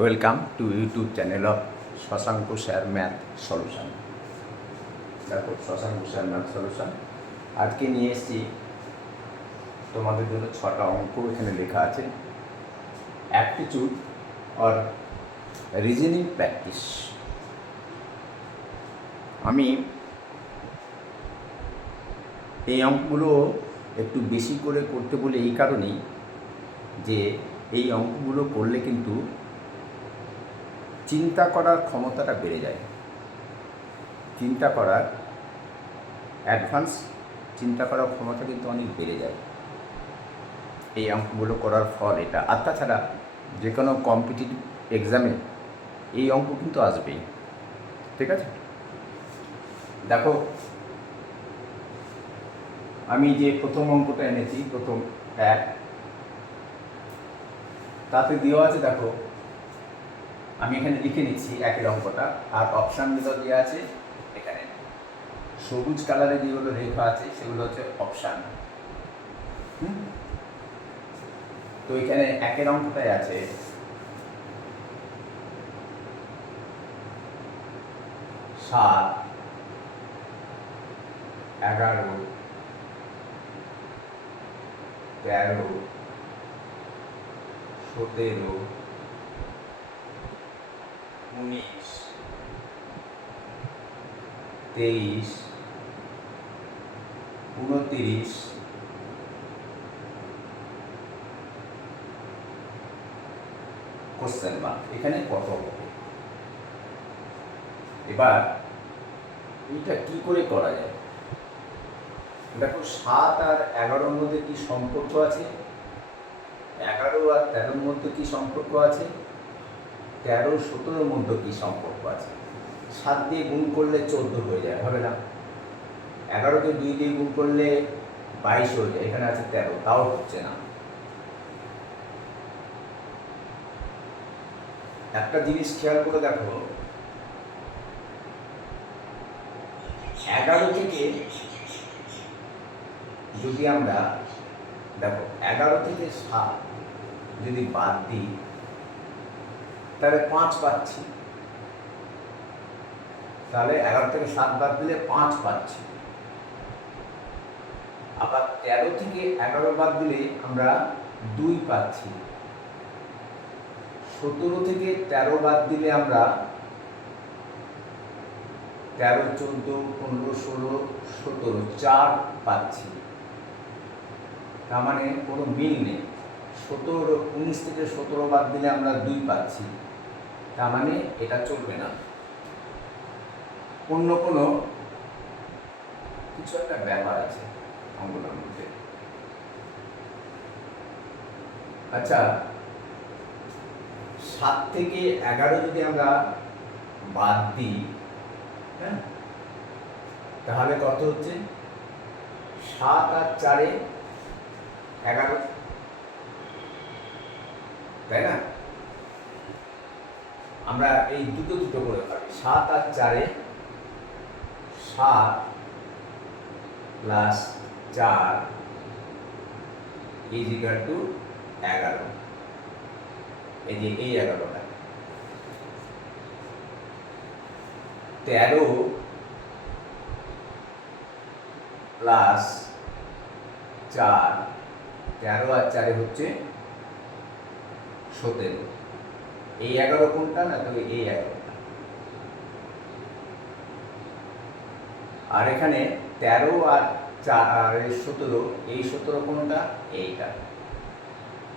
Welcome to YouTube channel of Shashank sir math solution. দেখো Shashank sir math solution আজকে নিয়ে এসেছি তোমাদের জন্য 6টা অঙ্ক। এখানে লেখা আছে অ্যাপটিটিউড অর রিজনিং প্র্যাকটিস। আমি এই অঙ্কগুলো একটু বেশি করে করতে বলি এই কারণেই যে এই অঙ্কগুলো করলে কিন্তু চিন্তা করার ক্ষমতাটা বেড়ে যায়। চিন্তা করার অ্যাডভান্স চিন্তা করার ক্ষমতা কিন্তু অনেক বেড়ে যায় এই অঙ্কগুলো করার ফল এটা। আর তাছাড়া যে কোনো কম্পিটিটিভ এক্সামে এই অঙ্ক কিন্তু আসবেই। ঠিক আছে, দেখো আমি যে প্রথম অঙ্কটা এনেছি, প্রথম এক, তাতে দেওয়া আছে। দেখো আমি এখানে লিখে নিচ্ছি একের অঙ্কটা, আর অপশানগুলো দেওয়া আছে এখানে। সবুজ কালারে যেগুলো লেখা আছে সেগুলো হচ্ছে অপশান। তো এখানে একের অঙ্কটায় আছে 7, 11, 13, 17, 19, 23, 29, কোশ্চেন মার্ক। এখানে কত হবে? এবার এইটা কি করে করা যায়? দেখো 7 আর 11-র মধ্যে কি সম্পর্ক আছে, 11 আর 13-র মধ্যে কি সম্পর্ক আছে, 13, 17-র মধ্যে কি সম্পর্ক আছে। 7 দিয়ে গুণ করলে 14 হয়ে যায়, হবে না? 11কে 2 দিয়ে গুণ করলে 22 হয়ে যায়, এখানে আছে 13, তাও হচ্ছে না। একটা জিনিস খেয়াল করে দেখো, 11 থেকে যদি আমরা দেখো 11 থেকে 7 যদি বাদ দিই তাহলে 5 পাচ্ছি। তাহলে 11 থেকে 7 বাদ দিলে 5 পাচ্ছি। আবার 13 থেকে 11 বাদ দিলে আমরা 2 পাচ্ছি। 17 থেকে 13 বাদ দিলে আমরা 13, 14, 15, 16, 17, 4 পাচ্ছি। তার মানে কোনো মিল নেই। 19 থেকে 17 বাদ দিলে আমরা 2 পাচ্ছি। তার মানে এটা চলবে না, অন্য কোনো কিছু একটা ব্যাপার আছে অঙ্কটার মধ্যে। আচ্ছা, 7 থেকে 11 যদি আমরা বাদ দিই, হ্যাঁ, তাহলে কত হচ্ছে? 7 আর 4-এ 11, তাই না? আমরা এই দুটো করে পাবি। 7 আর 4-এ 7 প্লাস 4 ইজ ইকুয়াল টু 11। এই যে এই 11টা 13 প্লাস 4, 13 আর 4-এ হচ্ছে 17। এই 11 কোনটা না? তো এই 11টা। আর এখানে 13 আর 17, এই 17 কোনটা? এইটা।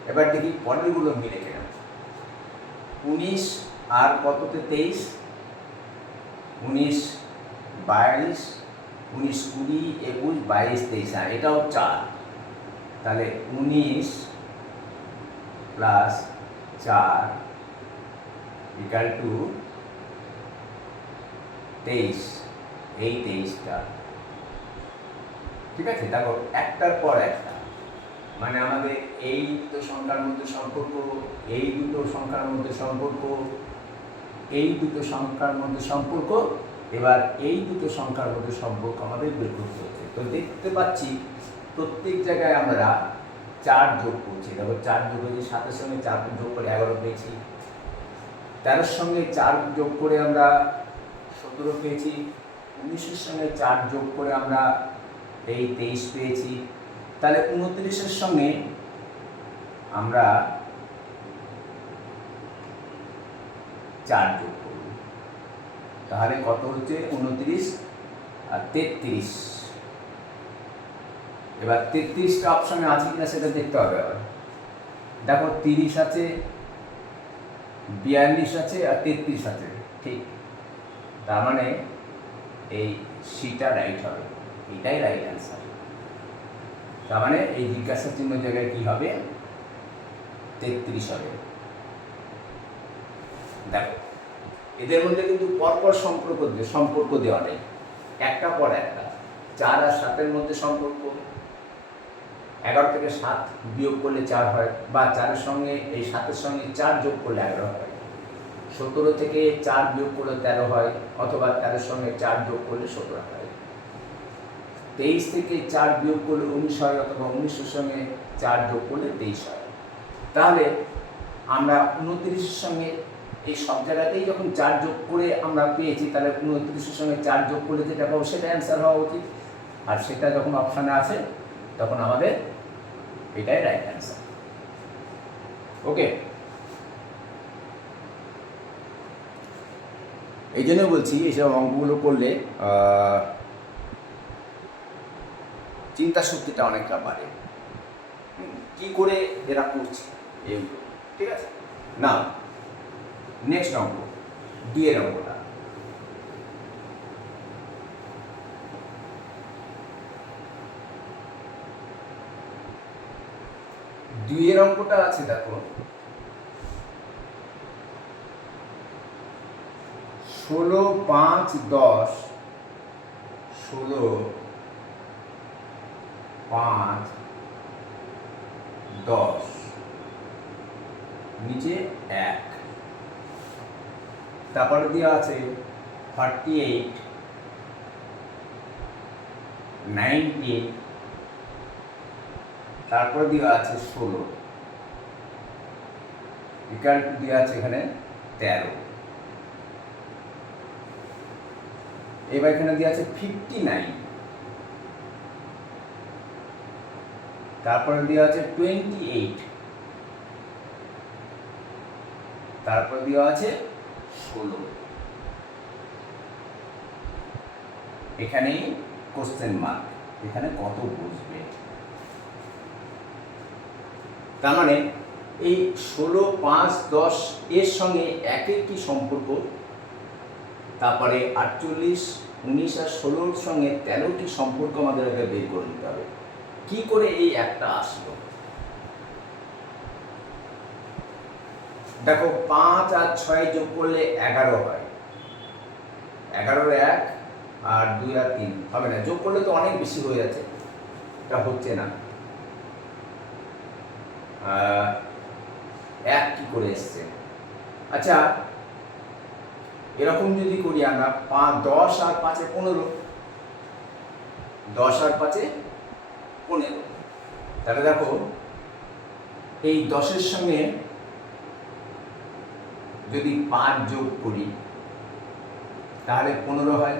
এবার দেখি পরেরগুলো মিলে কিনা। 19 আর কততে 23, 19, 22, 19, 20, 21, 22, 23, হ্যাঁ এটাও 4। তাহলে 19 প্লাস 4 ইকুয়াল টু 23, এই 23টা। ঠিক আছে, দেখো একটার পর একটা, মানে আমাদের এই দুটো সংখ্যার মধ্যে সম্পর্ক, এই দুটো সংখ্যার মধ্যে সম্পর্ক, এই দুটো সংখ্যার মধ্যে সম্পর্ক, এবার এই দুটো সংখ্যার মধ্যে সম্পর্ক আমাদের বের করতে হচ্ছে। তো দেখতে পাচ্ছি প্রত্যেক জায়গায় আমরা 4 যোগ করছি। দেখো 4 যোগ হয়েছে, 7-এর সঙ্গে 4 যোগ করে 11 পেয়েছি। 13-র সঙ্গে 4 যোগ করে আমরা 17 পেয়েছি, 19-এর সঙ্গে 4 যোগ করে আমরা এই 23 পেয়েছি। তাহলে 29-এর সঙ্গে আমরা 4 যোগ করব, তাহলে কত হচ্ছে 29 আর 33। এবার 33টা অপশনে আছে কিনা সেটা দেখতে হবে। আবার দেখো 30 আছে, 42 আছে আর 33 আছে, ঠিক। তার মানে এই সিটা রাইট হবে, এটাই রাইট অ্যান্সার। তার মানে এই জিজ্ঞাসা চিহ্ন জায়গায় কি হবে, 33 হবে। দেখো এদের মধ্যে কিন্তু পরপর সম্পর্ক দেওয়া নেই, একটা পর একটা। 4 আর 7-এর মধ্যে সম্পর্ক, 11 থেকে 7 বিয়োগ করলে 4 হয়, বা 4-এর সঙ্গে এই 7-এর সঙ্গে 4 যোগ করলে 11 হয়। 17 থেকে 4 বিয়োগ করলে 13 হয়, অথবা 13-এর সঙ্গে 4 যোগ করলে 17 হয়। 23 থেকে 4 বিয়োগ করলে 19 হয়, অথবা 19-এর সঙ্গে 4 যোগ করলে 23 হয়। তাহলে আমরা 29-এর সঙ্গে এই সব জায়গাতেই যখন 4 যোগ করে আমরা পেয়েছি, তাহলে 29-এর সঙ্গে 4 যোগ করলে যেটা পাবো সেটা অ্যান্সার হওয়া উচিত। আর সেটা যখন অপশানে আছে তখন আমাদের এটাই রাইট অ্যান্সার। ওকে, এই জন্য বলছি এইসব অঙ্কগুলো করলে চিন্তা শক্তিটা অনেকটা বাড়ে। কি করে এরা করছে এইগুলো, ঠিক আছে না। নেক্সট অঙ্ক, ডি এর অঙ্কটা। ডি এর অঙ্কটা আছে, দেখো 16, 5, 10, 16, 5, 10, নিচে 1, তারপরে দেওয়া আছে 38, 19, তারপরে দেওয়া আছে 16, ইকুয়াল টু দেওয়া আছে এখানে 13। এবার এখানে দেওয়া আছে 59, তারপরে দেওয়া আছে 28, তারপরে দেওয়া আছে 16। এখানেই কোশ্চেন মার্ক, এখানে কত বসবে। তার মানে এই 16, 5, 10 এর সঙ্গে 1-এর কি সম্পর্ক, তারপরে 48, 19 আর 16-র সঙ্গে 13-র কি সম্পর্ক আমাদের আগে বের করে নিতে হবে। কি করে এই একটা আসলো, দেখো 5 আর 6 যোগ করলে 11 হয়, 11-র 1 আর 2 আর 3 হবে না, যোগ করলে তো অনেক বেশি হয়ে যাচ্ছে, এটা হচ্ছে না। 1 কি করে এসছে, আচ্ছা এরকম যদি করি আমরা 10 আর 5 এ 15, 10 আর 5 এ 15, তাহলে দেখো এই 10-এর সঙ্গে যদি 5 যোগ করি তাহলে 15 হয়।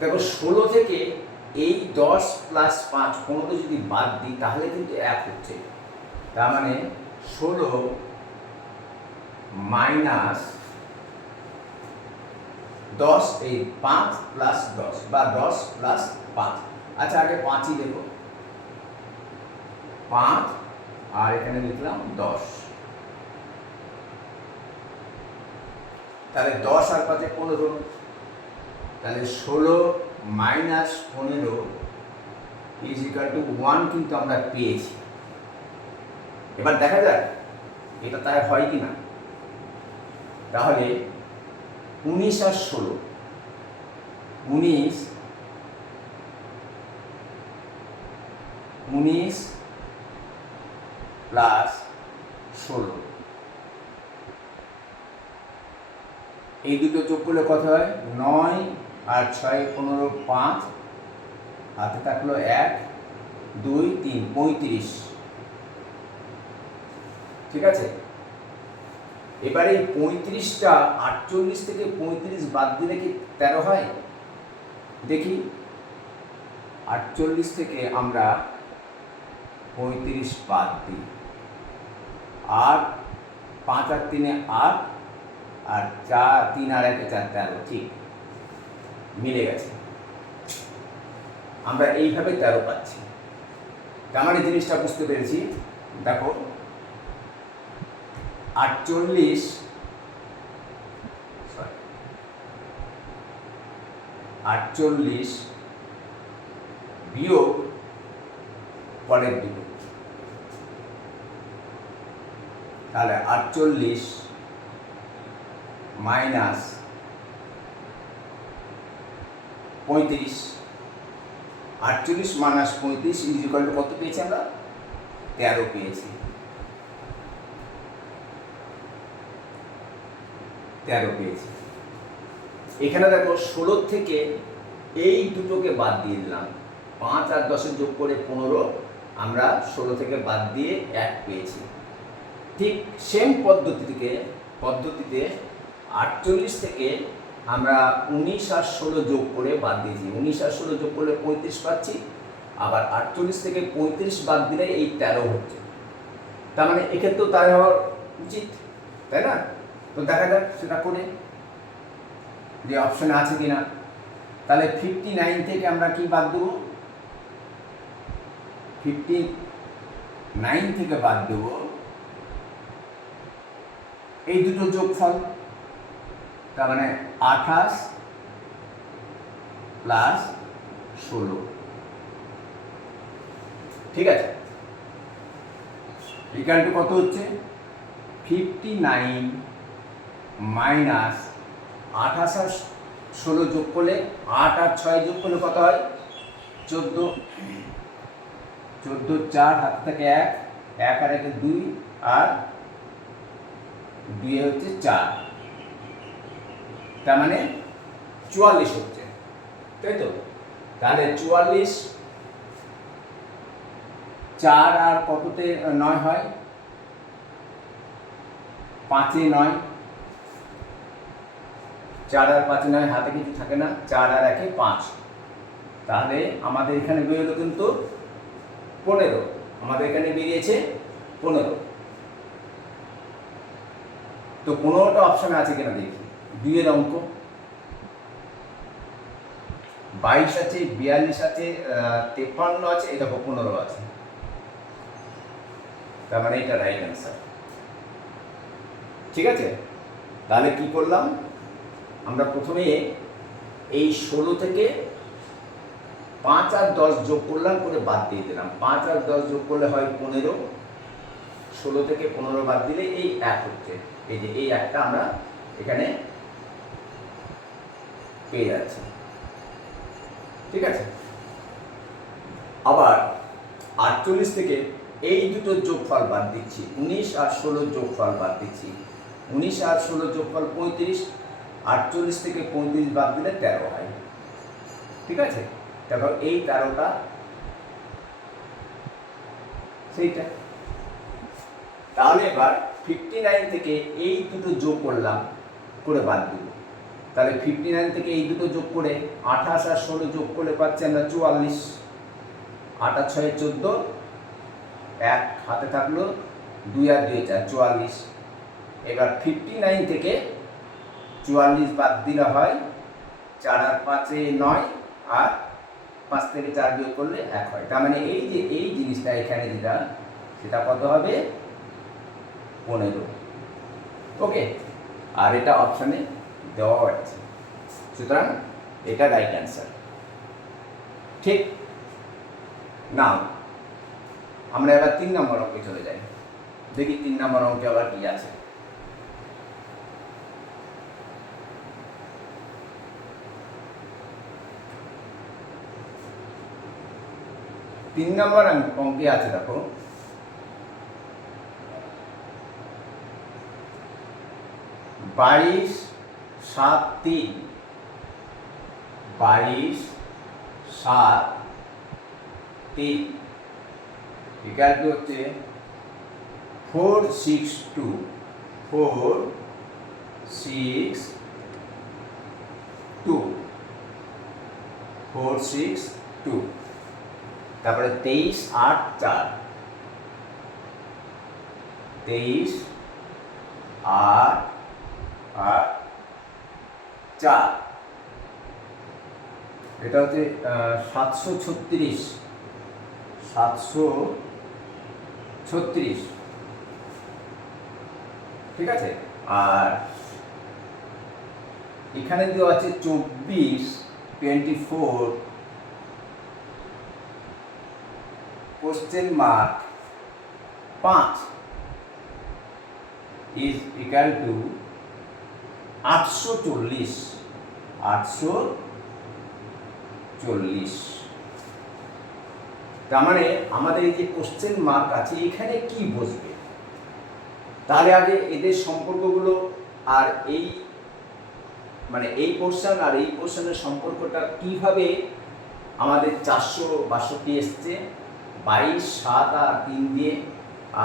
দেখো 16 থেকে এই 10 প্লাস 5 15 যদি বাদ দিই তাহলে কিন্তু 1 হচ্ছে। তার মানে 16 মাইনাস 10, এই 5 প্লাস 10 বা 10 প্লাস 5। আচ্ছা আগে 5ই দেব, 5 আর এখানে লিখলাম 10, তাহলে 10 আর 5 এ 15, তাহলে 16 মাইনাস 15 ইজ ইকুয়াল টু 1 কিন্তু আমরা পেয়েছি। এবার দেখা যাক এটা তাই হয় কি না। তাহলে 19 আর 16, 19 প্লাস 16, এই দুটো যোগ করলে কত হয়, 9 আর 6 15, 5, হাতে থাকলো 1, 2, 3, 35। ঠিক আছে। এবারে 35টা 48 থেকে 35 বাদ দিলে কি 13 হয়? দেখি, 48 থেকে আমরা 35 বাদ দিই, আর 5 আর 3 8, আর 4 3 আর 1 4 13, ঠিক মিলে গেছে। আমরা এইভাবে 13 পাচ্ছি। তার মানে জিনিসটা বুঝতে পেরেছি। দেখো 48 বিয়োগ পরের দুটো, তাহলে 48 minus 35, 48 minus 35 is equal two কত পেয়েছি আমরা? 13 পেয়েছি। 13 পেয়েছি। এখানে দেখো 16 থেকে এই দুটোকে বাদ দিয়ে দিলাম, 5 আর 10 যোগ করে 15, আমরা 16 থেকে বাদ দিয়ে 1 পেয়েছি। ঠিক সেম পদ্ধতিতে 48 থেকে আমরা 19 আর 16 যোগ করে বাদ দিয়েছি, 19 আর 16 যোগ করলে 35 পাচ্ছি, আবার 48 থেকে 35 বাদ দিলে এই 13 হচ্ছে। তার মানে এক্ষেত্রেও তাই হওয়ার উচিত, তাই না? তো দেখা যাক সেটা করে যে অপশনে আছে কিনা। তাহলে 59 থেকে আমরা কি বাদ দেব? 59 থেকে বাদ দেব এই দুটো যোগফল, তার মানে 28 প্লাস 16, ঠিক আছে। ইকুয়াল টু কত হচ্ছে? 59 মাইনাস 28 আর 16 যোগ করলে, 8 আর 6 যোগ করলে কত হয়? 14, 14 4 হাত থেকে 1, 1 আর 1 2, আর 2 হচ্ছে 4, তার মানে 44 হচ্ছে, তাই তো? তাহলে 44 4 আর কততে 9 হয়? 5 এ 9, 4 আর 5 9, হাতে কিছু থাকে না, 4 আর 1 5, তাহলে আমাদের এখানে বেরোলো কিন্তু 15, আমাদের এখানে বেরিয়েছে 15। তো 15টা অপশন আছে কিনা দেখি। 2 এর অঙ্ক 22 আছে, 42 আছে, 53 আছে, এটা 15 আছে, তার মানে এটা রাইট অ্যান্সার। ঠিক আছে, তাহলে কি করলাম আমরা? প্রথমে এই 16 থেকে 5 আর 10 যোগ করলাম, করে বাদ দিয়ে দিলাম। 5 আর 10 যোগ করলে হয় 15, 16 থেকে 15 বাদ দিলে এই 1 হচ্ছে। এই যে এই 1টা আমরা এখানে পেয়ে যাচ্ছি, ঠিক আছে। আবার 48 থেকে এই দুটো যোগফল বাদ দিচ্ছি, 19 আর 16 যোগফল বাদ দিচ্ছি, 19 আর 16 যোগফল 35, 48 থেকে 35 বাদ দিলে 13 হয়, ঠিক আছে। দেখো এই 13টা সেইটা। তাহলে এবার 59 থেকে এই দুটো যোগ করলাম, করে বাদ দিব। তাহলে 59 থেকে এই দুটো যোগ করে 28 আর 16 যোগ করলে পাচ্ছি আমরা 44, 8 আর 6 14, 1 হাতে থাকলো, 2 আর 2 4 44। এবার 59 থেকে 44 বাদ দিলে হয় 4 আর 5 9, আর 5 থেকে 4 বিয়োগ করলে 1 হয়। তার মানে এই যে এই জিনিসটা এখানে যেটা, সেটা কত হবে? 15। ওকে, আর এটা অপশানে দেওয়া আছে, সুতরাং এটা রাইট অ্যান্সার। ঠিক না, আমরা এবার 3 নম্বর অঙ্কে চলে যাই। দেখি 3 নম্বর অঙ্কে আবার কি আছে। তিন নম্বর অঙ্কে আছে, দেখো 22 7 3, 22 7 3 ইকুয়াল টু হচ্ছে 4 6 2 4 6 2 4 6 2 তারপরে 23 8 4 23 8 8 4 এটা হচ্ছে 736 736 ঠিক আছে। আর এখানে দেওয়া আছে 24 24 question mark 5 is equal to 840 840। তার মানে আমাদের এই যে কোশ্চেন মার্ক আছে এখানে কি বসবে, তাহলে আগে এদের সম্পর্কগুলো আর এই মানে এই পোর্শন আর এই পোর্শনের সম্পর্কটা কিভাবে আমাদের 462 এসছে 22 7 আর 3 দিয়ে,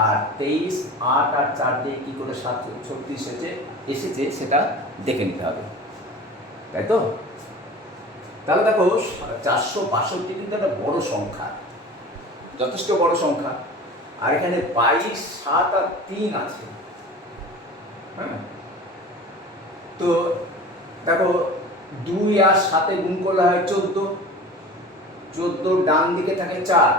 আর 23 8 আর 4 দিয়ে কী করে 736 এসেছে সেটা দেখে নিতে হবে, তাই তো। তাহলে দেখো 462 কিন্তু একটা বড় সংখ্যা, যথেষ্ট বড় সংখ্যা। আর এখানে 22 7 আর 3 আছে, হ্যাঁ। তো দেখো 2 আর 7 গুণ করলে হয় 14, 14 ডান দিকে থাকে 4,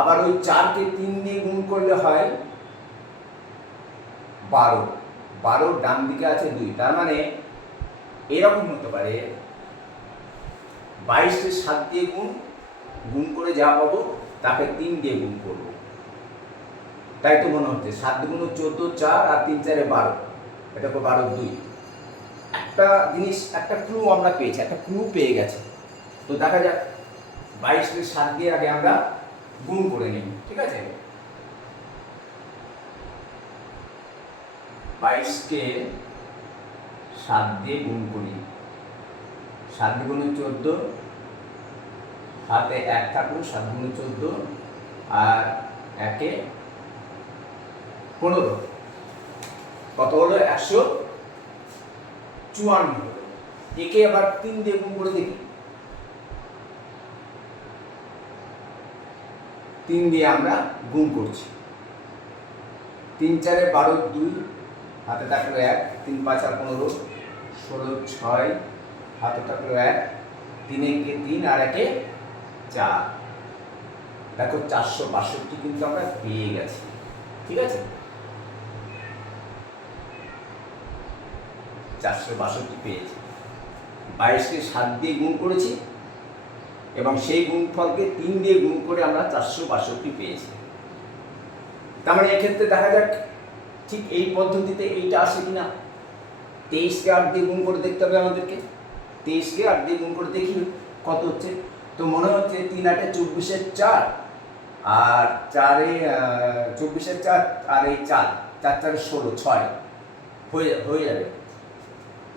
আবার ওই 4কে 3 দিয়ে গুণ করলে হয় 12, 12 ডান দিকে আছে 2। তার মানে এরকম হতে পারে 22কে 7 দিয়ে গুণ করে যা পাবো তাকে 3 দিয়ে গুণ করবো, তাই তো মনে হচ্ছে। 7 গুণ 14 4 আর 3 4 12, এটা তো 12 2। একটা জিনিস একটা ক্লু আমরা পেয়েছি, একটা ক্লু পেয়ে গেছে। তো দেখা যাক 22কে 7 দিয়ে আগে আমরা গুণ করে নিই, ঠিক আছে। 22কে 7 দিয়ে গুণ করি, 7 গুণ 14, হাতে 1 থাকুন, 7 গুণ 14 আর 1-এ 15, কত হলো 154 হলো। একে আবার 3 দিয়ে গুণ করে দেখি, 3 দিয়ে আমরা গুণ করছি, 3 4 12 2, হাতে থাকলো 1, 3 5 আর 15 16 6, হাতে থাকলো 1, 3 একে 3 আর 1-এ 4। দেখো 462 কিন্তু আমরা পেয়ে গেছি, ঠিক আছে। 462 পেয়েছি, 22কে 7 দিয়ে গুণ করেছি এবং সেই গুণফলকে 3 দিয়ে গুণ করে আমরা 462 পেয়েছি। তার মানে এক্ষেত্রে দেখা যাক ঠিক এই পদ্ধতিতে এইটা আসে কিনা। 23কে 8 দিয়ে গুণ করে দেখতে হবে আমাদেরকে, 23কে 8 দিয়ে গুণ করে দেখি কত হচ্ছে। তো মনে হচ্ছে 3 8 24 4 আর 4 24 4 আর এই 4 4 4 16 6 হয়ে যাবে।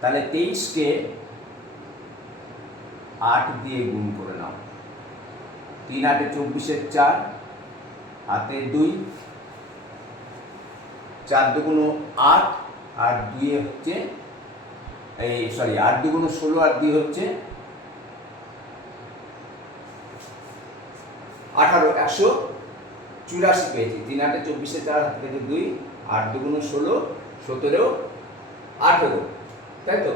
তাহলে 23কে 8 দিয়ে গুণ করে নাও, 3 8 24 4, হাতে 2, 4 2 8 আর 2 হচ্ছে 8 2 16 আর 2 হচ্ছে 18, 184 পেয়েছি। 3 8 24 4, হাতে থেকে 2, 8 2 16 17 18, তাই তো।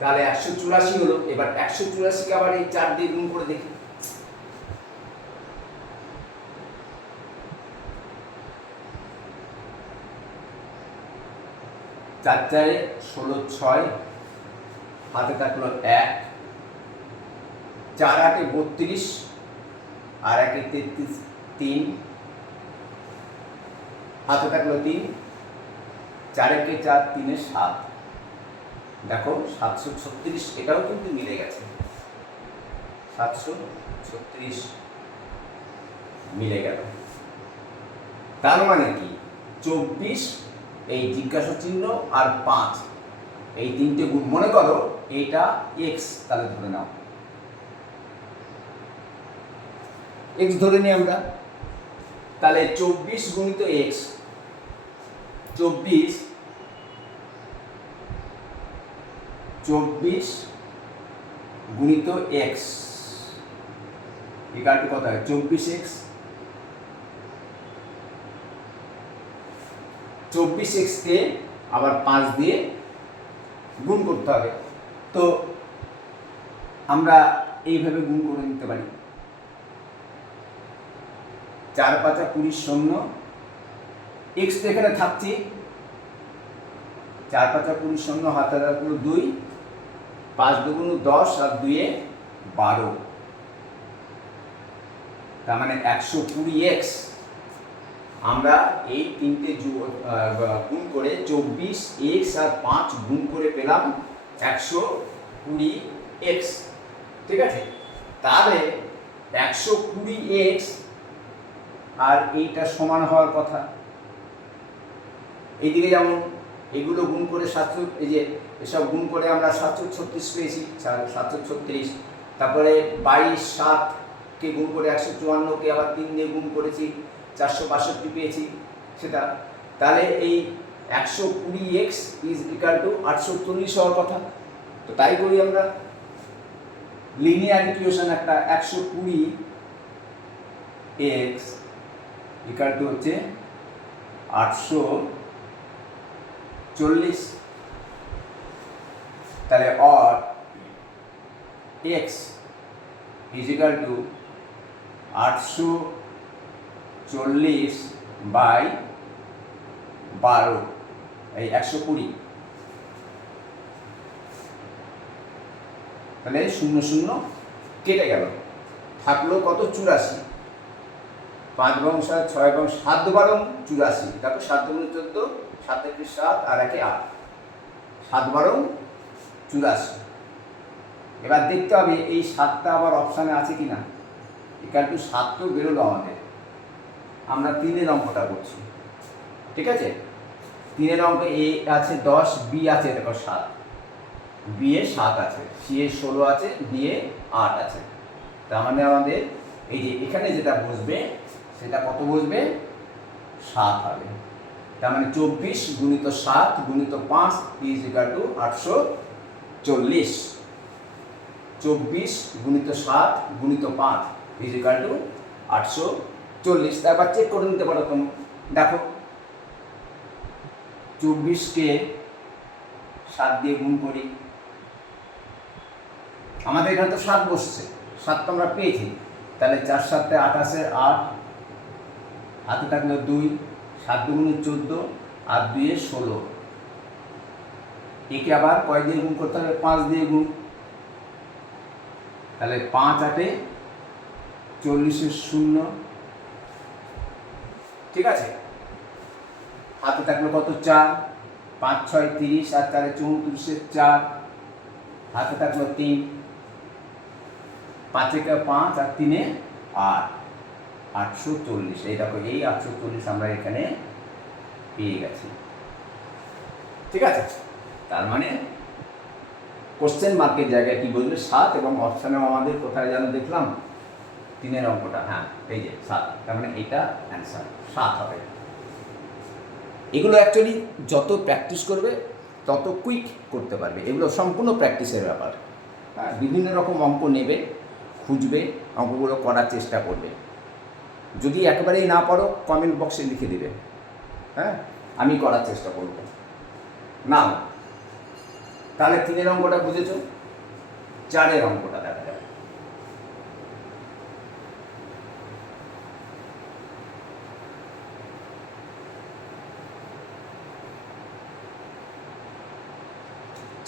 তাহলে 184 হলো। এবার 184কে আবার এই 4 দিয়ে গুণ করে দেখি, 4 4 16 6, হাতে থাকলো 1, 4 8 32 আর 1 33 3, হাতে থাকলো 3, 4 1 4 3 7। দেখো 736 এটাও কিন্তু মিলে গেছে, 736 মিলে গেল। তার মানে কি 24 এই জিজ্ঞাসা চিহ্ন আর 5 এই তিনটে গুণ, মনে করো এইটা x, তাহলে ধরে নাও x ধরে নিই আমরা। তাহলে 24 গুণিত এক্স, 24 গুণিত এক্স ইকুয়াল টু কত হয়? 24x। 24x কে আবার 5 দিয়ে গুণ করতে হবে। তো আমরা এইভাবে গুণ করে নিতে পারি, 4 5 20 শূন্য, এক্স তো এখানে থাকছে, 4 5 20 শূন্য, হাতে রাখলো 2, 5 2 10 আর 2 12, তার মানে 120x। আমরা এই তিনটে গুণ করে 24x আর 5 গুণ করে পেলাম 120x। ঠিক আছে, তাহলে 120x আর এইটা সমান হওয়ার কথা। এইদিকে যেমন এগুলো গুণ করে 700, এই যে এসব গুণ করে আমরা 736 পেয়েছি, 736। তারপরে 22 7কে গুণ করে 154কে আবার 3 দিয়ে গুণ করেছি, 462 পেয়েছি সেটা। তাহলে এই 120x ইজ ইকুয়াল টু 840 হওয়ার কথা। তো তাই করি আমরা, লিনিয়ার ইকুয়েশন একটা, 120x ইকুয়াল টু হচ্ছে 840। তাহলে or x is equal to 840 by 12, এই 120। তাহলে 0 0 কেটে গেল, থাকলো কত? 84। 5 এবং 7, 6 এবং 7 12 84। দেখো 7 2 14, 7 1 7 আর 1 8, 7 12 84। এবার দেখতে হবে এই 7টা আবার অপশানে আছে কিনা। ইকুয়াল টু 7 তো বেরোলো আমাদের, আমরা 3-এর অঙ্কটা করছি। ঠিক আছে, 3-এর অঙ্কে এ আছে 10, বি আছে দেখো 7, বি এ 7 আছে, সি এ 16 আছে, ডি এ 8 আছে। তার মানে আমাদের এই যে এখানে যেটা বসবে সেটা কত বসবে? 7 হবে। তার মানে 24 গুণিত 7 গুণিত 5 ইজ ইকুয়াল টু 840। 24 গুণিত 7 গুণিত 5 ইজ ইকুয়াল টু 840। তারপর চেক করে নিতে পারো তুমি, দেখো 24কে 7 দিয়ে গুণ করি, আমাদের এখানে তো 7 বসছে, 7 তো আমরা পেয়েছি। তাহলে 4 7 28 8, হাতে থাকলো 2, 7 2 14 আর 2 16। একে আবার কয় দিয়ে গুণ করতে হবে? 5 দিয়ে গুণ। তাহলে 5 8 40 0। ঠিক আছে, হাতে থাকলো কত? 4, 5 6 30 আর 4 34 4, হাতে থাকলো 3, 5 5 আর 3 8, 840। এই দেখো এই 840 আমরা এখানে পেয়ে গেছি। ঠিক আছে, তার মানে কোশ্চেন মার্কের জায়গায় কি বলবে? 7। এবং অপশানেও আমাদের কোথায় যেন দেখলাম 3-এর অঙ্কটা, হ্যাঁ এই যে 7। তার মানে এইটা অ্যান্সার 7 হবে। এগুলো অ্যাকচুয়ালি যত প্র্যাকটিস করবে তত কুইক করতে পারবে, এগুলো সম্পূর্ণ প্র্যাকটিসের ব্যাপার। হ্যাঁ, বিভিন্ন রকম অঙ্ক নেবে, খুঁজবে, অঙ্কগুলো করার চেষ্টা করবে। যদি একেবারেই না পারো কমেন্ট বক্সে লিখে দেবে, হ্যাঁ আমি করার চেষ্টা করব। নাও তাহলে 3-এর অঙ্কটা বুঝেছ, 4-এর অঙ্কটা দেখা যাবে।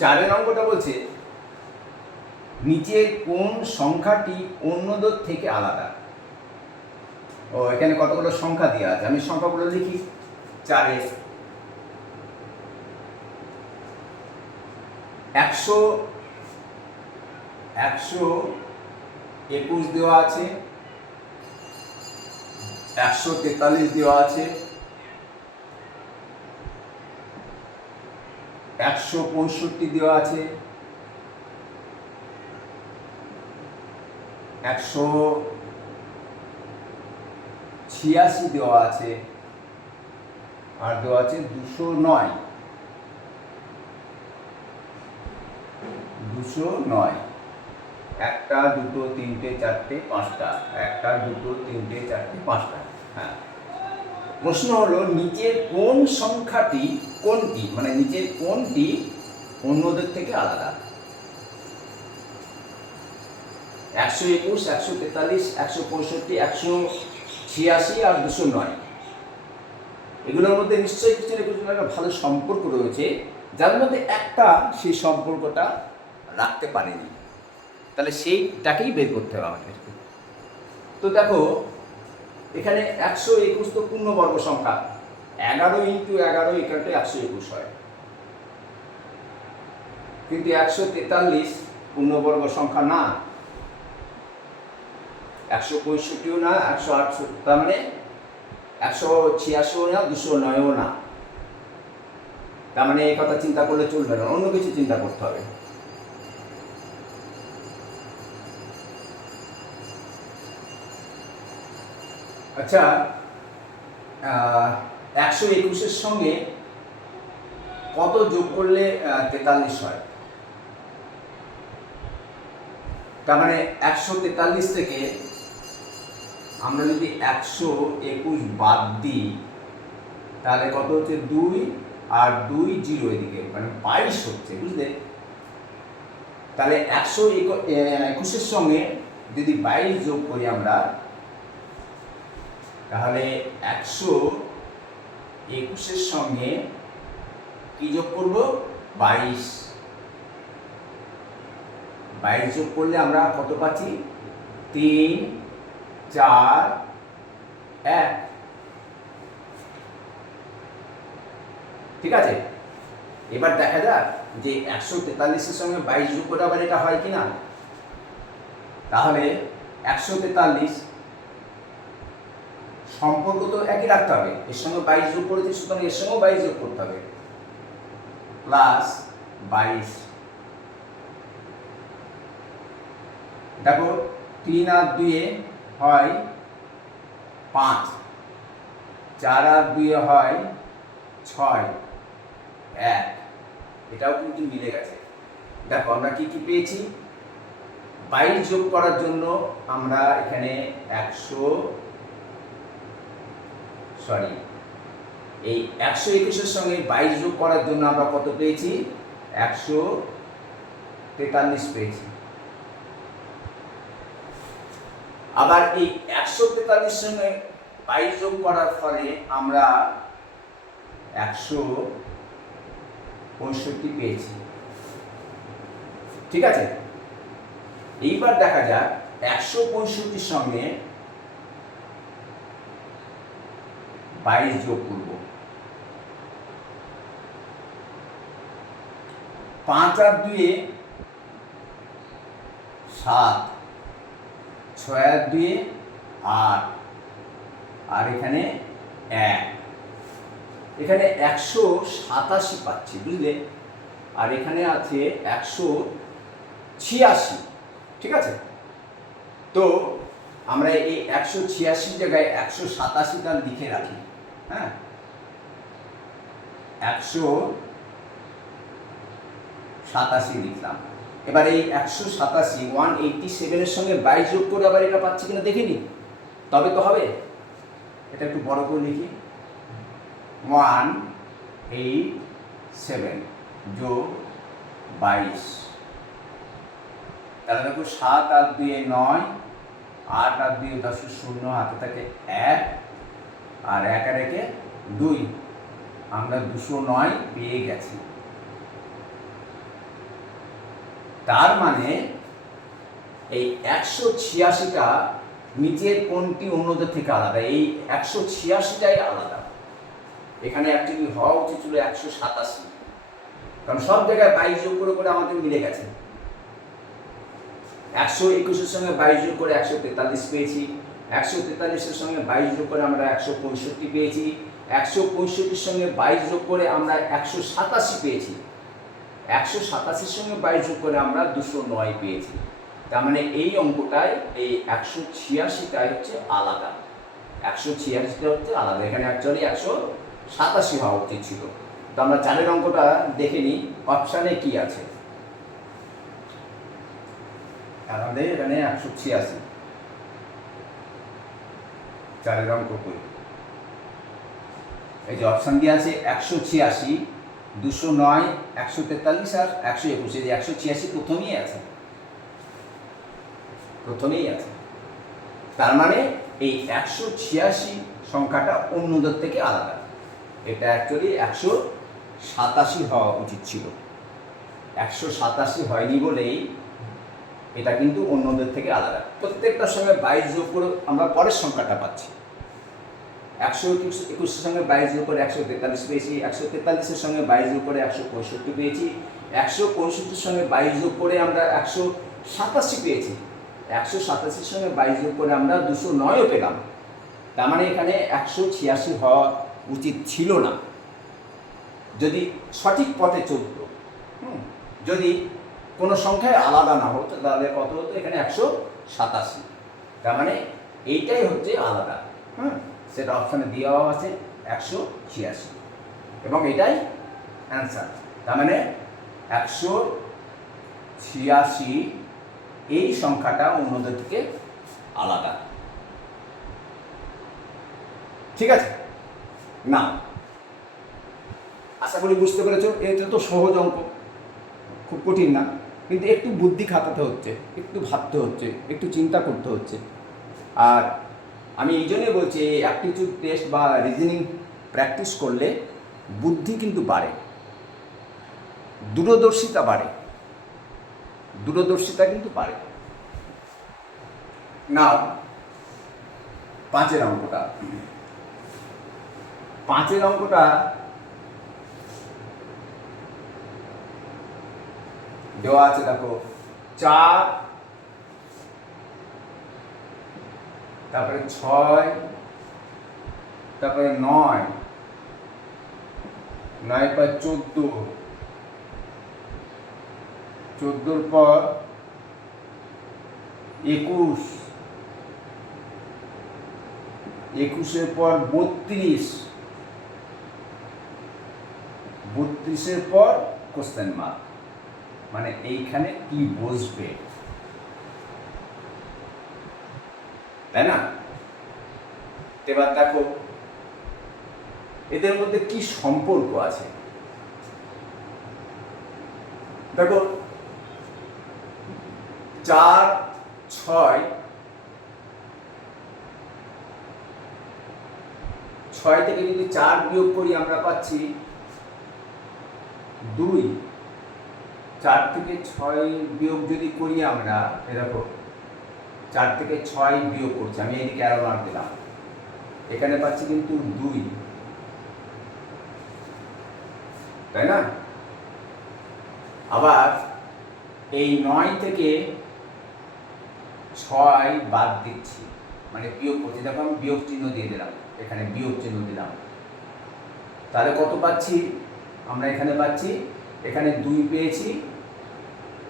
চারের অঙ্কটা বলছে নিচে কোন সংখ্যাটি অন্যদের থেকে আলাদা। ও এখানে কতগুলো সংখ্যা দেওয়া আছে, আমি সংখ্যাগুলো লিখি। 4-এ 121 দেওয়া আছে, 143 দেওয়া আছে, 165 দেওয়া আছে, 146 86 দেওয়া আছে, আর দেওয়া আছে 209। 209, 1টা 2টো 3টে 4টে 5টা, 1টা 2টো 3টে 4টে 5টা। হ্যাঁ, প্রশ্ন হলো নিচের কোন সংখ্যাটি, কোনটি মানে নিচের কোনটি অন্যদের থেকে আলাদা? 121, 143, 165, 186 আর 209। এগুলোর মধ্যে নিশ্চয়ই কিছু না কিছু একটা ভালো সম্পর্ক রয়েছে, যার মধ্যে একটা সেই সম্পর্কটা রাখতে পারেনি। তাহলে সেইটাকেই বের করতে হবে আমাদেরকে। তো দেখো এখানে 121 তো পূর্ণবর্গ সংখ্যা, 11 × 11 121 হয়। কিন্তু 143 পূর্ণবর্গ সংখ্যা না, 165ও না, 168, তার মানে 186ও না, 209ও না। তার মানে এই কথা চিন্তা করলে চলবে না, অন্য কিছু চিন্তা করতে হবে। আচ্ছা, 121-এর সঙ্গে কত যোগ করলে 43 হয়? তার মানে 143 থেকে আমরা যদি 121 বাদ দিই তাহলে কত হচ্ছে? 2 আর 2 0 এদিকে, মানে 22 হচ্ছে, বুঝলে? তাহলে 121-এর সঙ্গে যদি 22 যোগ করি আমরা, তাহলে 121-এর সঙ্গে কি যোগ করব? 22। 22 যোগ করলে আমরা কত পাচ্ছি? 3, 4, 1। ঠিক আছে, এবার দেখা যাক যে 143-এর সঙ্গে 22 যোগ করে আবার এটা হয় কিনা। তাহলে 143 সম্পর্ক তো একই রাখতে হবে, এর সঙ্গে 22 যোগ করেছি, সুতরাং এর সঙ্গেও 22 যোগ করতে হবে, প্লাস 22। দেখো 3 আর 2 হয় 5, 4 আর 2 হয় 6, 1। এটাও কিন্তু মিলে গেছে। দেখো আমরা কি কি পেয়েছি? 22 যোগ করার জন্য আমরা এখানে এই 121-এর সঙ্গে 22 যোগ করার জন্য আমরা কত পেয়েছি? 143 পেয়েছি। আবার এই 143 সঙ্গে 22 যোগ করার ফলে আমরা 165 পেয়েছি। ঠিক আছে, এইবার দেখা যাক 165-র সঙ্গে 22 যোগ করব। 5 আর 2 7, 6 আর 2 8, আর এখানে 1। এখানে 187 পাচ্ছি, বুঝলে? আর এখানে আছে 186। ঠিক আছে, তো আমরা এই 186 জায়গায় 187টা লিখে রাখি। হ্যাঁ, 187 লিখলাম। এবার এই 187-187-এর সঙ্গে 22 যোগ করে আবার এটা পাচ্ছি কিনা দেখে নিই, তবে তো হবে। এটা একটু বড় করে লিখি, 187 যোগ 22। তাহলে দেখো 7 আর 2 9, 8 আর 2 10, 0 হাতে থাকে 1, আর 1 আর 1 2, আমরা 209 পেয়ে গেছি। তার মানে এই 186টা নিচের কোনটি অন্যদের থেকে আলাদা? এই 186টাই আলাদা। এখানে অ্যাকচুয়ালি হওয়া উচিত ছিল 187, কারণ সব জায়গায় 22 যোগ করে করে আমাদের মিলে গেছে। 121-এর সঙ্গে 22 যোগ করে 143 পেয়েছি, 143-এর সঙ্গে 22 যোগ করে আমরা 165 পেয়েছি, 165-র সঙ্গে 22 যোগ করে আমরা 187 পেয়েছি, 187-র সঙ্গে 22 যোগ করে আমরা 209 পেয়েছি। তার মানে এই অঙ্কটায় এই 186টাই হচ্ছে আলাদা। 186টা হচ্ছে আলাদা, এখানে অ্যাকচুয়ালি 187 হওয়া উচিত ছিল। তো আমরা 4-এর অঙ্কটা দেখে নিই অপশানে কি আছে। আমাদের এখানে 186, 4-এর অঙ্ক করি। এই যে অপশান দিয়ে আছে 186, 209, 143 আর 121। এই যে 186 প্রথমেই আছে। তার মানে এই 186 সংখ্যাটা অন্যদের থেকে আলাদা। এটা অ্যাকচুয়ালি 187 হওয়া উচিত ছিল, 187 হয়নি বলেই এটা কিন্তু অন্যদের থেকে আলাদা। প্রত্যেকটার সঙ্গে 22 যোগ করে আমরা পরের সংখ্যাটা পাচ্ছি। 121-এর সঙ্গে 22 যোগ করে 143 পেয়েছি, 143-এর সঙ্গে 22 যোগ করে 165 পেয়েছি, 165-এর সঙ্গে 22 যোগ করে আমরা 187 পেয়েছি, 187-এর সঙ্গে 22 যোগ করে আমরা 209ও পেলাম। তার মানে এখানে 186 হওয়া উচিত ছিল না যদি সঠিক পথে চলত। যদি কোনো সংখ্যায় আলাদা না হতো তাহলে কত হতো? এখানে 187। তার মানে এইটাই হচ্ছে আলাদা। সেটা অপশানে দেওয়া আছে 186 এবং এটাই অ্যান্সার। তার মানে 186 এই সংখ্যাটা অন্যদের থেকে আলাদা। ঠিক আছে না? আশা করি বুঝতে পেরেছো। এটা তো সহজ অঙ্ক, খুব কঠিন না, কিন্তু একটু বুদ্ধি খাটাতে হচ্ছে, একটু ভাবতে হচ্ছে, একটু চিন্তা করতে হচ্ছে। আর আমি এই জন্যই বলছি এই অ্যাপটিটিউড টেস্ট বা রিজনিং প্র্যাকটিস করলে বুদ্ধি কিন্তু বাড়ে, দূরদর্শিতা কিন্তু বাড়ে। না 5-এর অঙ্কটা দেওয়া আছে, দেখো 4, তারপরে 6, তারপরে 9, 9 পর 14, 14-র পর 21, 21-এর পর 32, 32-এর পর কোশ্চেন মার্ক। মানে এইখানে কি বসবে, তাই না? এবার দেখো এদের মধ্যে কি সম্পর্ক আছে। দেখো 4, 6 থেকে যদি 4 বিয়োগ করি আমরা পাচ্ছি 2। 4 থেকে 6 বিয়োগ যদি করি আমরা, দেখো 4 থেকে 6 বিয়োগ করছি, আমি এদিকে অ্যারো মার্ক দিলাম, এখানে পাচ্ছি কিন্তু 2, তাই না? আবার এই 9 থেকে 6 বাদ দিচ্ছি, মানে বিয়োগ করছি, দেখো আমি বিয়োগ চিহ্ন দিয়ে দিলাম, এখানে বিয়োগ চিহ্ন দিলাম, তাহলে কত পাচ্ছি আমরা? এখানে পাচ্ছি, এখানে 2 পেয়েছি,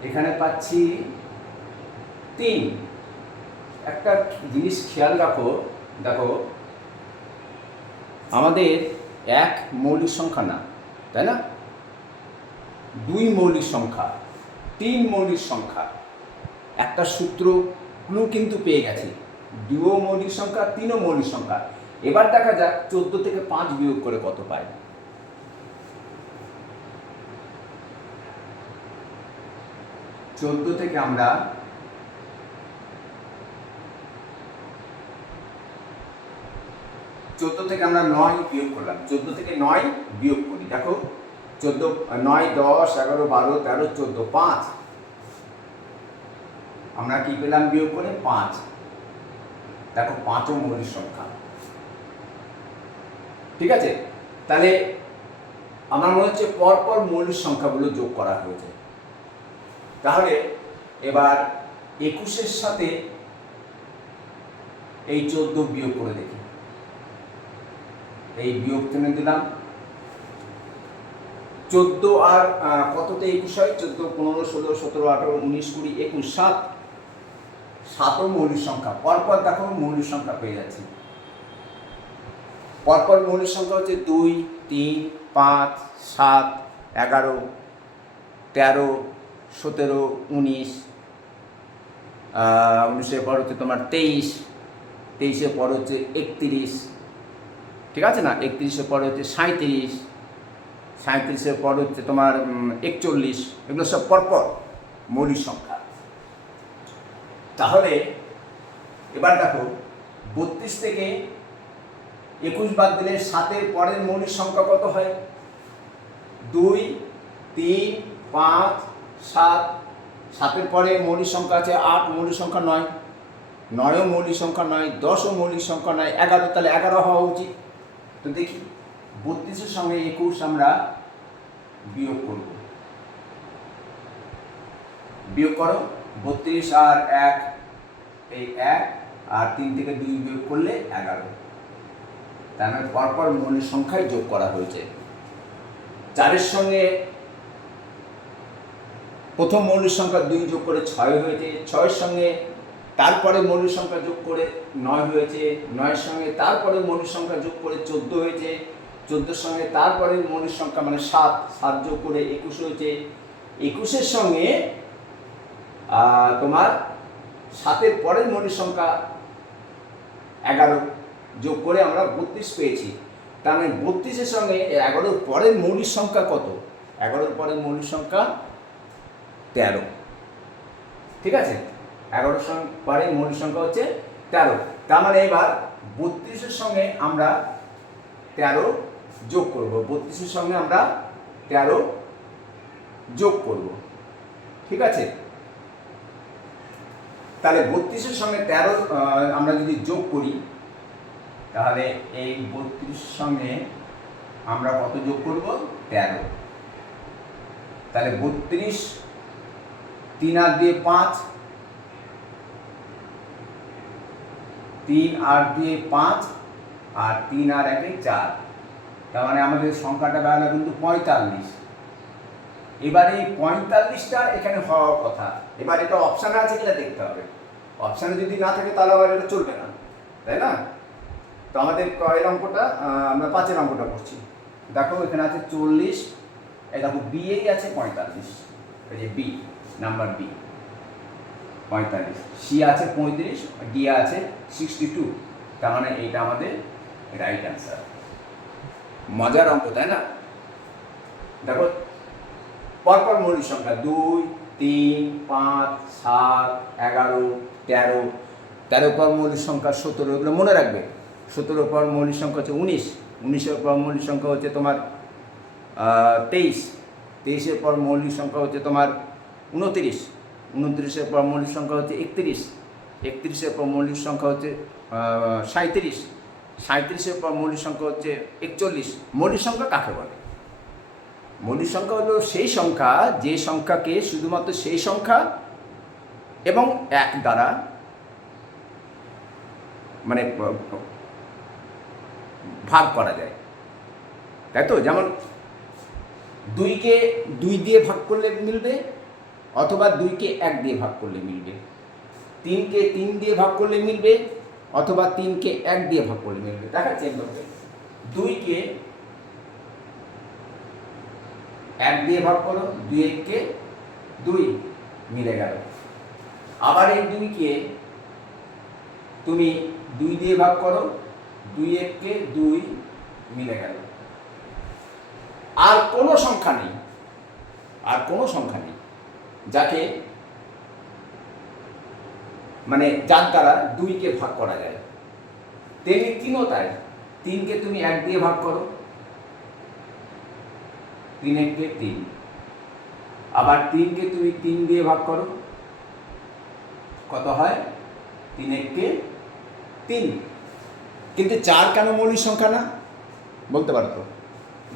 এখানে পাচ্ছি 3। একটা জিনিস খেয়াল রাখো, দেখো আমাদের 1 মৌলিক সংখ্যা না, তাই না? 2 মৌলিক সংখ্যা, 3 মৌলিক সংখ্যা। একটা সূত্র ক্লু কিন্তু পেয়ে গেছি, 2ও মৌলিক সংখ্যা, 3ও মৌলিক সংখ্যা। এবার দেখা যাক 14 থেকে 5 বিয়োগ করে কত পাই। 14 থেকে আমরা 9 বিয়োগ করলাম, 14 থেকে 9 বিয়োগ করি, দেখো 14, 9, 10, 11, 12, 13, 14, 5। আমরা কি পেলাম বিয়োগ করে? 5। দেখো 5ও মৌলিক সংখ্যা। ঠিক আছে, তাহলে আমার মনে হচ্ছে পরপর মৌলিক সংখ্যাগুলো যোগ করা হয়েছে। তাহলে এবার 21-এর সাথে এই 14 বিয়োগ করে দেখি, এই বিয়োগ টেনে দিলাম, 14 আর কততে 21 হয়? 14, 15, 16, 17, 18, 19, 20, 21, 7। 7ও মৌলিক সংখ্যা। পরপর দেখো মৌলিক সংখ্যা পেয়ে যাচ্ছি। পরপর মৌলিক সংখ্যা হচ্ছে 2, 3, 5, 7, 11, 13, 17, 19, 19-এর পর হচ্ছে তোমার 23, 23-এর পর হচ্ছে 31, ঠিক আছে না, 31-এর পর হচ্ছে 37, 37-এর পর হচ্ছে তোমার 41, এগুলো সব পরপর মৌলিক সংখ্যা। তাহলে এবার দেখো 32 থেকে 21 বাদ দিলে 7-এর পরের মৌলিক সংখ্যা কত হয়? 2, 3, 5, 7, 7-এর পরে মৌলিক সংখ্যা আছে 8, মৌলিক সংখ্যা 9, 9ও মৌলিক সংখ্যা 9, 10ও মৌলিক সংখ্যা 9, 11, তাহলে 11 হওয়া উচিত। তো দেখি 32-এর সঙ্গে 21 আমরা বিয়োগ করব। বিয়োগ করো, 32 আর 1 এই 1, আর 3 থেকে 2 বিয়োগ করলে 11। তার মানে পরপর মৌলিক সংখ্যায় যোগ করা হয়েছে। 4-এর সঙ্গে প্রথম মৌলিক সংখ্যা 2 যোগ করে 6 হয়েছে, 6-এর সঙ্গে তারপরে মৌলিক সংখ্যা যোগ করে 9 হয়েছে, 9-এর সঙ্গে তারপরে মৌলিক সংখ্যা যোগ করে 14 হয়েছে, 14-এর সঙ্গে তারপরে মৌলিক সংখ্যা মানে 7 যোগ করে 21 হয়েছে, 21-এর সঙ্গে তোমার 7-এর পরের মৌলিক সংখ্যা 11 যোগ করে আমরা 32 পেয়েছি। তার মানে 32-এর সঙ্গে 11-এর পরের মৌলিক সংখ্যা কত? 11-এর পরের মৌলিক সংখ্যা 13, ঠিক আছে, 11-এর সঙ্গে পরের মৌলিক সংখ্যা হচ্ছে 13। তার মানে এবার 32-এর সঙ্গে আমরা 13 যোগ করব, 32-এর সঙ্গে আমরা 13 যোগ করব, ঠিক আছে। তাহলে 32-এর সঙ্গে 13 আমরা যদি যোগ করি, তাহলে এই 32-এর সঙ্গে আমরা কত যোগ করব? 13। তাহলে 32, 3 আর দিয়ে 5, 3 আর দিয়ে 5, আর 3 আর 1 4, তার মানে আমাদের সংখ্যাটা দাঁড়ালো কিন্তু 45। এবার এই 45টা এখানে হওয়ার কথা। এবার এটা অপশানে আছে কিনা দেখতে হবে। অপশানে যদি না থাকে তাহলে আবার এটা চলবে না, তাই না? তো আমাদের কয়ের অঙ্কটা আমরা 5-এর অঙ্কটা করছি। দেখো এখানে আছে 40, এই দেখো বি এই আছে 45, এই যে বি নাম্বার বি 45, সি আছে 35, ডি আছে 62। তার মানে এইটা আমাদের রাইট অ্যান্সার। মজার অঙ্ক, তাই না? দেখো পরপর মৌলিক সংখ্যা 2, 3, 5, 7, 11, 13, 13 পর মৌলিক সংখ্যা 17, এগুলো মনে রাখবে। 17 পর মৌলিক সংখ্যা হচ্ছে 19, 19-এর পর মৌলিক সংখ্যা হচ্ছে তোমার 23, 23-এর পর মৌলিক সংখ্যা হচ্ছে তোমার 29, 29-এর পর মৌলিক সংখ্যা হচ্ছে 31, 31-এর পর মৌলিক সংখ্যা হচ্ছে 37, 37-এর পর মৌলিক সংখ্যা হচ্ছে 41। মৌলিক সংখ্যা কাকে বলে? মৌলিক সংখ্যা হলো সেই সংখ্যা যে সংখ্যাকে শুধুমাত্র সেই সংখ্যা এবং 1 দ্বারা মানে ভাগ করা যায়, তাই তো? যেমন 2-কে 2 দিয়ে ভাগ করলে মিলবে, অথবা 2-কে 1 দিয়ে ভাগ করলে মিলবে, 3-কে 3 দিয়ে ভাগ করলে মিলবে, অথবা 3-কে 1 দিয়ে ভাগ করলে মিলবে। দেখাচ্ছি একদম। 2-কে 1 দিয়ে ভাগ করো, 2-1-কে 2 মিলে গেল। আবার এই 2-কে তুমি 2 দিয়ে ভাগ করো, 2-1-কে 2 মিলে গেল। আর কোনো সংখ্যা নেই, আর কোনো সংখ্যা নেই যাকে মানে যার দ্বারা 2-কে ভাগ করা যায়। তেমনি 3ও তাই। 3-কে তুমি 1 দিয়ে ভাগ করো, 3-1-কে 3। আবার 3-কে তুমি 3 দিয়ে ভাগ করো, কত হয়? 3-1-কে 3। কিন্তু 4 কেন মৌলিক সংখ্যা না বলতে পারো তো?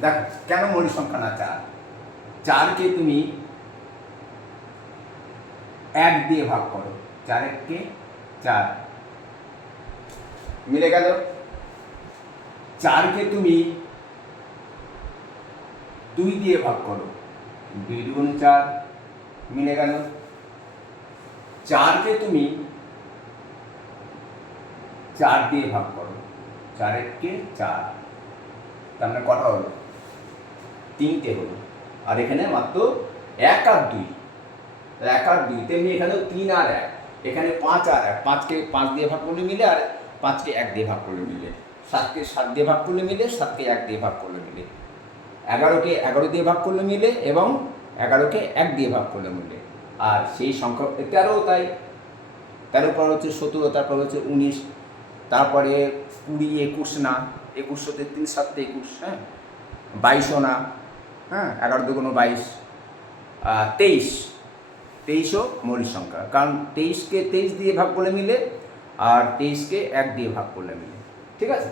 দেখ কেন মৌলিক সংখ্যা না 4? 4-কে তুমি 1 দিয়ে ভাগ করো, 4-1-কে 4 মিলে গেল। 4-কে তুমি 2 দিয়ে ভাগ করো, 2 দুগুণে 4 মিলে গেল। 4-কে তুমি 4 দিয়ে ভাগ করো, 4 4, তার মানে কটা হলো? 3টে হলো। আর এখানে মাত্র 1 আর 2, 1 আর 2, তেমনি এখানেও 3 আর 1, এখানে 5 আর 1, 5কে 5 দিয়ে ভাগ করলে মিলে, আর 5কে 1 দিয়ে ভাগ করলে মিলে, 7কে 7 দিয়ে ভাগ করলে মিলে, 7কে 1 দিয়ে ভাগ করলে মিলে, 11কে 11 দিয়ে ভাগ করলে মিলে, এবং 11কে 1 দিয়ে ভাগ করলে মিলে। আর সেই সংখ্যা 13ও তাই, 13 পর হচ্ছে 17, তারপর হচ্ছে 19, তারপরে 20, 21 না, 21 হতে 3 7 21, হ্যাঁ, 22ও না, হ্যাঁ, 11 দুগুণ 22, 23, 23ও মৌলিক সংখ্যা, কারণ 23কে 23 দিয়ে ভাগ করলে মিলে, আর 23কে 1 দিয়ে ভাগ করলে মিলে। ঠিক আছে,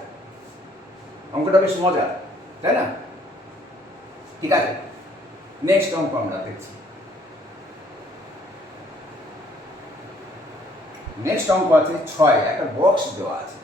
অঙ্কটা বেশ মজার, তাই না? ঠিক আছে, নেক্সট অঙ্ক আমরা দেখছি। নেক্সট অঙ্ক আছে 6, একটা বক্স দেওয়া আছে।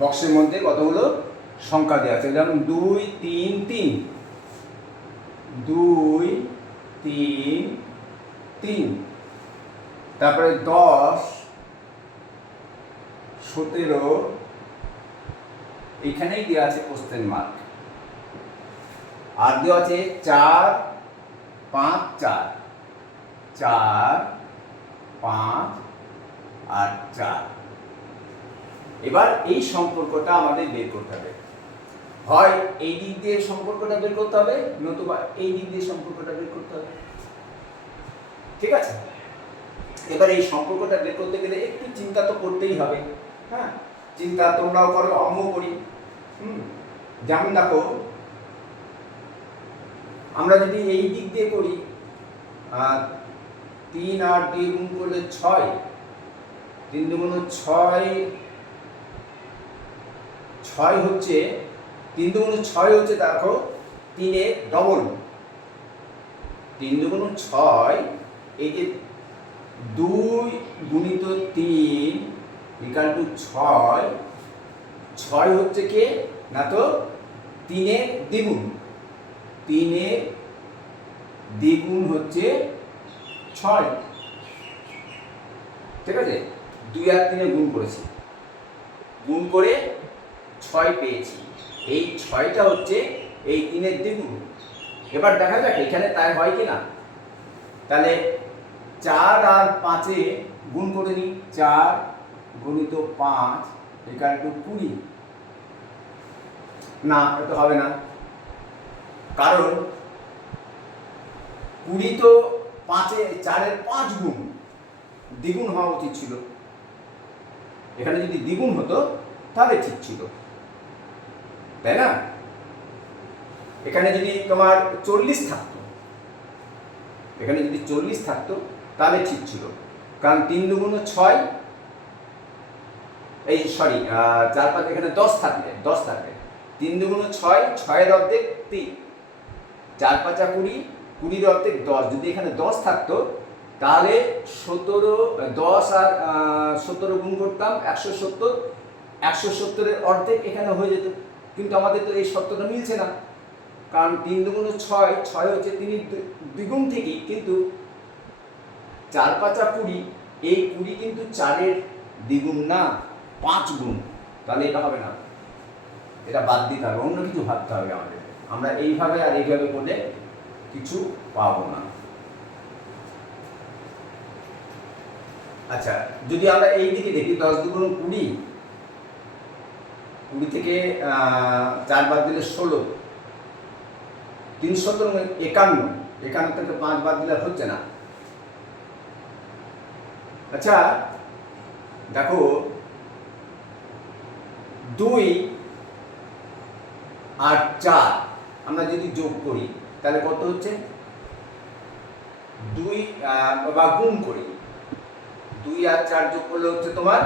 বক্সের মধ্যে কতগুলো সংখ্যা দেওয়া আছে, যেমন 2 3 3, 2 3 3, তারপরে 10 17, এখানেই দেওয়া আছে কোশ্চেন মার্ক, আর দেওয়া আছে 4 5 4, 4 5 আর 4। এবার এই সম্পর্কটা আমাদের বের করতে হবে, হয় এই দিক দিয়ে সম্পর্কটা বের করতে হবে, নতুবা এই দিক দিয়ে সম্পর্কটা বের করতে হবে। ঠিক আছে, এবার এই সম্পর্কটা বের করতে গেলে একটু চিন্তা তো করতেই হবে। হ্যাঁ, চিন্তা তোমরাও করো, আমিও করি। যেমন দেখো, আমরা যদি এই দিক দিয়ে করি, 3 আর 2 গুণ করলে 6, 3 দুগুণ 6, 6 হচ্ছে 3 দুগুণ 6 হচ্ছে, দেখো 3 এ ডবল, 3 দুগুণ 6, এই যে 2 গুণিত 3 ইকুয়াল টু 6, 6 হচ্ছে কে না, তো 3 এর দ্বিগুণ, 3 এর দ্বিগুণ হচ্ছে 6। ঠিক আছে, 2 আর 3 গুণ করেছি, গুণ করে 6 পেয়েছি, এই 6টা হচ্ছে এই 3 এর দ্বিগুণ। এবার দেখা যাক এখানে তাই হয় কি না। তাহলে 4 আর 5 গুণ করে নিই, 4 গুণিত 5 ইকুয়াল টু 20। না, এটা হবে না, কারণ 20 তো 4-এর 5 গুণ, দ্বিগুণ হওয়া উচিত ছিল। এখানে যদি দ্বিগুণ হতো তাহলে ঠিক ছিল, তাই না? এখানে যদি তোমার 40 থাকতো, এখানে যদি 40 থাকতো তাহলে ঠিক ছিল, কারণ 3 দুগুণ 6, এই সরি 4 5, এখানে 10 থাকলে 3 দুগুণ 6, 6-এর অর্ধেক 3, 4 5 20, 20-এর অর্ধেক 10, যদি এখানে 10 থাকতো তাহলে 17, 10 আর 17 গুণ করতাম 170, 170-এর অর্ধেক এখানে হয়ে যেত। কিন্তু আমাদের তো এই সত্যটা মিলছে না, কারণ 3 দুগুণ 6, 6 হচ্ছে 3 দ্বিগুণ থেকেই, কিন্তু 4 5 20, এই 20 কিন্তু 4-এর দ্বিগুণ না, 5 গুণ। তাহলে এটা হবে না, এটা বাদ দিতে হবে, অন্য কিছু ভাবতে হবে আমাদের। আমরা এইভাবে আর এইভাবে করলে কিছু পাবো না। আচ্ছা, যদি আমরা এই দিকে দেখি, 10 দুগুণ 20, 20 থেকে 4 বাদ দিলে 16, 3 17 51, 51 থেকে 5 বাদ দিলে হচ্ছে না। আচ্ছা দেখো, 2 আর 4 আমরা যদি যোগ করি তাহলে কত হচ্ছে? 2 বা গুণ করি, 2 আর 4 যোগ করলে হচ্ছে তোমার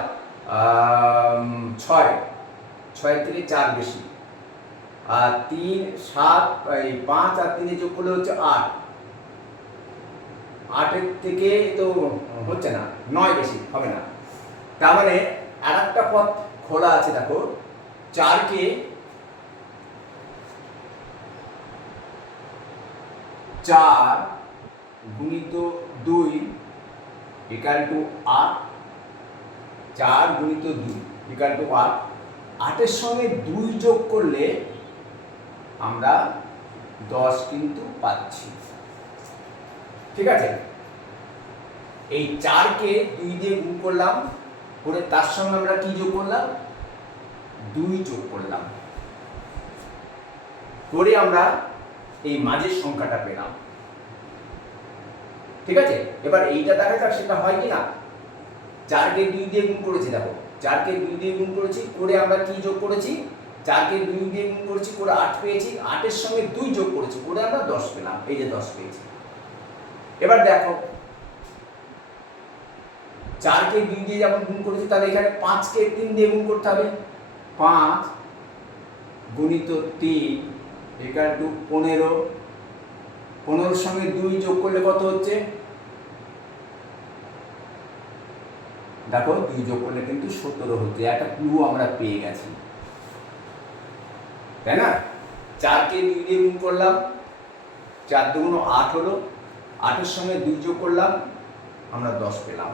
6, 6 থেকে 4 বেশি, আর 3 7 এই 5 আর 3 যোগ করলে হচ্ছে 8, 8-এর থেকে তো হচ্ছে না, 9 বেশি হবে না। তার মানে আর একটা পথ খোলা আছে, দেখো 4কে 4 গুণিত 2 ইকুয়াল টু 8, 4 গুণিত 2 ইকুয়াল টু 8, 8-এর সঙ্গে 2 যোগ করলে আমরা 10 কিন্তু পাচ্ছি। ঠিক আছে, এই 4কে 2 দিয়ে গুণ করলাম, করে তার সঙ্গে আমরা কি যোগ করলাম, 2 যোগ করলাম, করে আমরা এই মাঝের সংখ্যাটা পেলাম। ঠিক আছে, এবার এইটা দেখা যাক সেটা হয় কি না। 4কে 2 দিয়ে গুণ করেছি, দেখো 4কে 2 দিয়ে গুণ করেছি, করে আমরা কি যোগ করেছি, 4কে 2 দিয়ে গুণ করেছি, করে 8 পেয়েছি, 8-এর সঙ্গে 2 যোগ করেছি, করে আমরা 10 পেলাম, এই যে 10 পেয়েছি। এবার দেখো 4কে 2 দিয়ে যেমন গুণ করেছি, তাহলে এখানে 5কে 3 দিয়ে গুণ করতে হবে, 5 গুণিত 3 ইকুয়াল টু 15, 15-এর সঙ্গে 2 যোগ করলে কত হচ্ছে, দেখো 2 যোগ করলে কিন্তু 17 হচ্ছে। একটা ক্লু আমরা পেয়ে গেছি, তাই না। 4কে 2 দিয়ে গুণ করলাম, 4 দুগুণ 8 হলো, 8-এর সঙ্গে 2 যোগ করলাম, আমরা 10 পেলাম।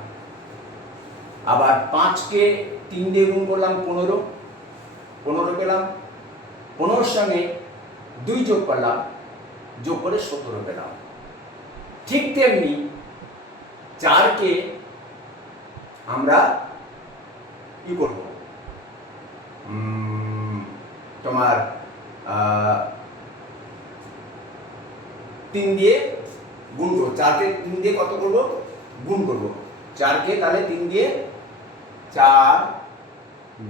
আবার 5কে 3 দিয়ে গুণ করলাম, 15 পেলাম, 15-এর সঙ্গে 2 যোগ করলাম, যোগ করে 17 পেলাম। ঠিক তেমনি 4কে আমরা কি করব, তোমার 3 দিয়ে গুণ করবো, 4কে 3 দিয়ে কত করব, গুণ করব। 4কে তাহলে 3 দিয়ে 4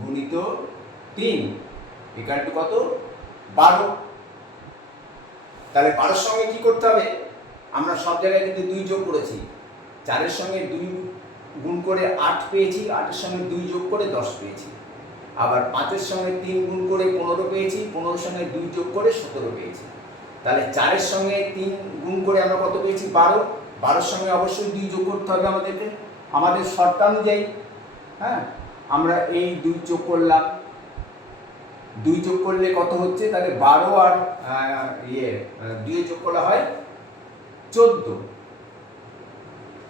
গুণিত 3 ইকুয়াল টু কত, 12। তাহলে 12-এর সঙ্গে কি করতে হবে, আমরা সব জায়গায় কিন্তু 2 যোগ করেছি, 4-এর সঙ্গে 2 গুণ করে 8 পেয়েছি, 8-এর সঙ্গে 2 যোগ করে 10 পেয়েছি। আবার 5-এর সঙ্গে 3 গুণ করে 15 পেয়েছি, 15-এর সঙ্গে 2 যোগ করে 17 পেয়েছি। তাহলে 4-এর সঙ্গে 3 গুণ করে আমরা কত পেয়েছি, 12, 12-এর সঙ্গে অবশ্যই 2 যোগ করতে হবে আমাদেরকে, আমাদের শর্তানুযায়ী। হ্যাঁ, আমরা এই 2 যোগ করলাম, 2 যোগ করলে কত হচ্ছে, তাহলে 12 আর 2 যোগ করলে হয় 14।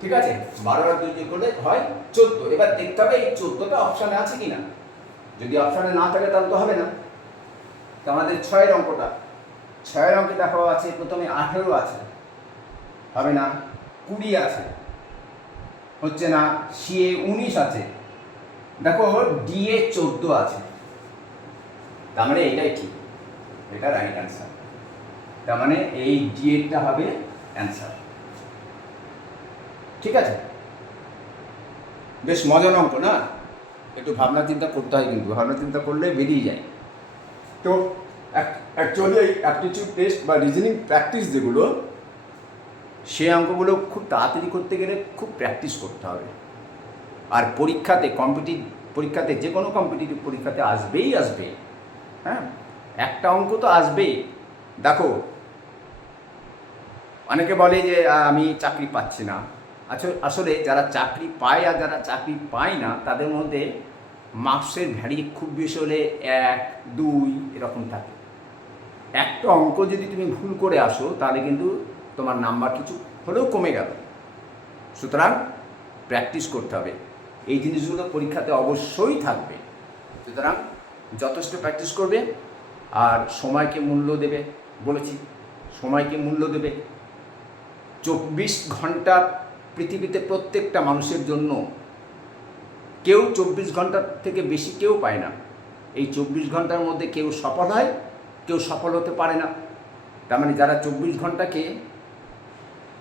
ঠিক আছে, 12 আর 2 যোগ করলে হয় 14। এবার দেখতে হবে এই 14টা অপশানে আছে কিনা, যদি অপশানে না থাকে তাহলে তো হবে না। তো আমাদের 6-এর অঙ্কটা, 6-এর অঙ্কে দেখো আছে প্রথমে 18 আছে, হবে না, 20 আছে, হচ্ছে না, সি-এ 19 আছে, দেখো ডি-এ 14 আছে। তার মানে এটাই ঠিক, এটা রাইট অ্যান্সার। তার মানে এই ডি-এরটা হবে অ্যান্সার। ঠিক আছে, বেশ মজার অঙ্ক না, একটু ভাবনা চিন্তা করতে হয়, কিন্তু ভাবনা চিন্তা করলে বেরিয়ে যায়। তো অ্যাকচুয়ালি এই অ্যাপটিটিউড টেস্ট বা রিজনিং প্র্যাকটিস যেগুলো, সে অঙ্কগুলো খুব তাড়াতাড়ি করতে গেলে খুব প্র্যাকটিস করতে হবে। আর পরীক্ষাতে, পরীক্ষাতে যে কোনো কম্পিটিটিভ পরীক্ষাতে আসবে। হ্যাঁ, একটা অঙ্ক তো আসবেই। দেখো অনেকে বলে যে আমি চাকরি পাচ্ছি না, আসলে যারা চাকরি পায় আর যারা চাকরি পায় না তাদের মধ্যে মার্কসের ভ্যারি খুব বেশি হলে 1, 2 এরকম থাকে। একটা অঙ্ক যদি তুমি ভুল করে আসো তাহলে কিন্তু তোমার নাম্বার কিছু হলেও কমে গেল। সুতরাং প্র্যাকটিস করতে হবে, এই জিনিসগুলো পরীক্ষাতে অবশ্যই থাকবে। সুতরাং যথেষ্ট প্র্যাকটিস করবে আর সময়কে মূল্য দেবে। বলেছি সময়কে মূল্য দেবে। 24 ঘন্টা পৃথিবীতে প্রত্যেকটা মানুষের জন্য, কেউ 24 ঘন্টার থেকে বেশি কেউ পায় না। এই 24 ঘন্টার মধ্যে কেউ সফল হয়, কেউ সফল হতে পারে না। তার মানে যারা 24 ঘন্টাকে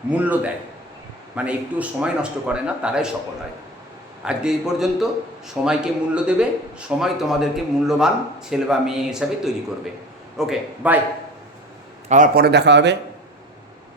মূল্য দেয়, মানে একটু সময় নষ্ট করে না, তারাই সফল হয়। আজকে এই পর্যন্ত। সময়কে মূল্য দেবে, সময় তোমাদেরকে মূল্যবান ছেলে বা মেয়ে হিসাবে তৈরি করবে। ওকে, বাই, আবার পরে দেখা হবে।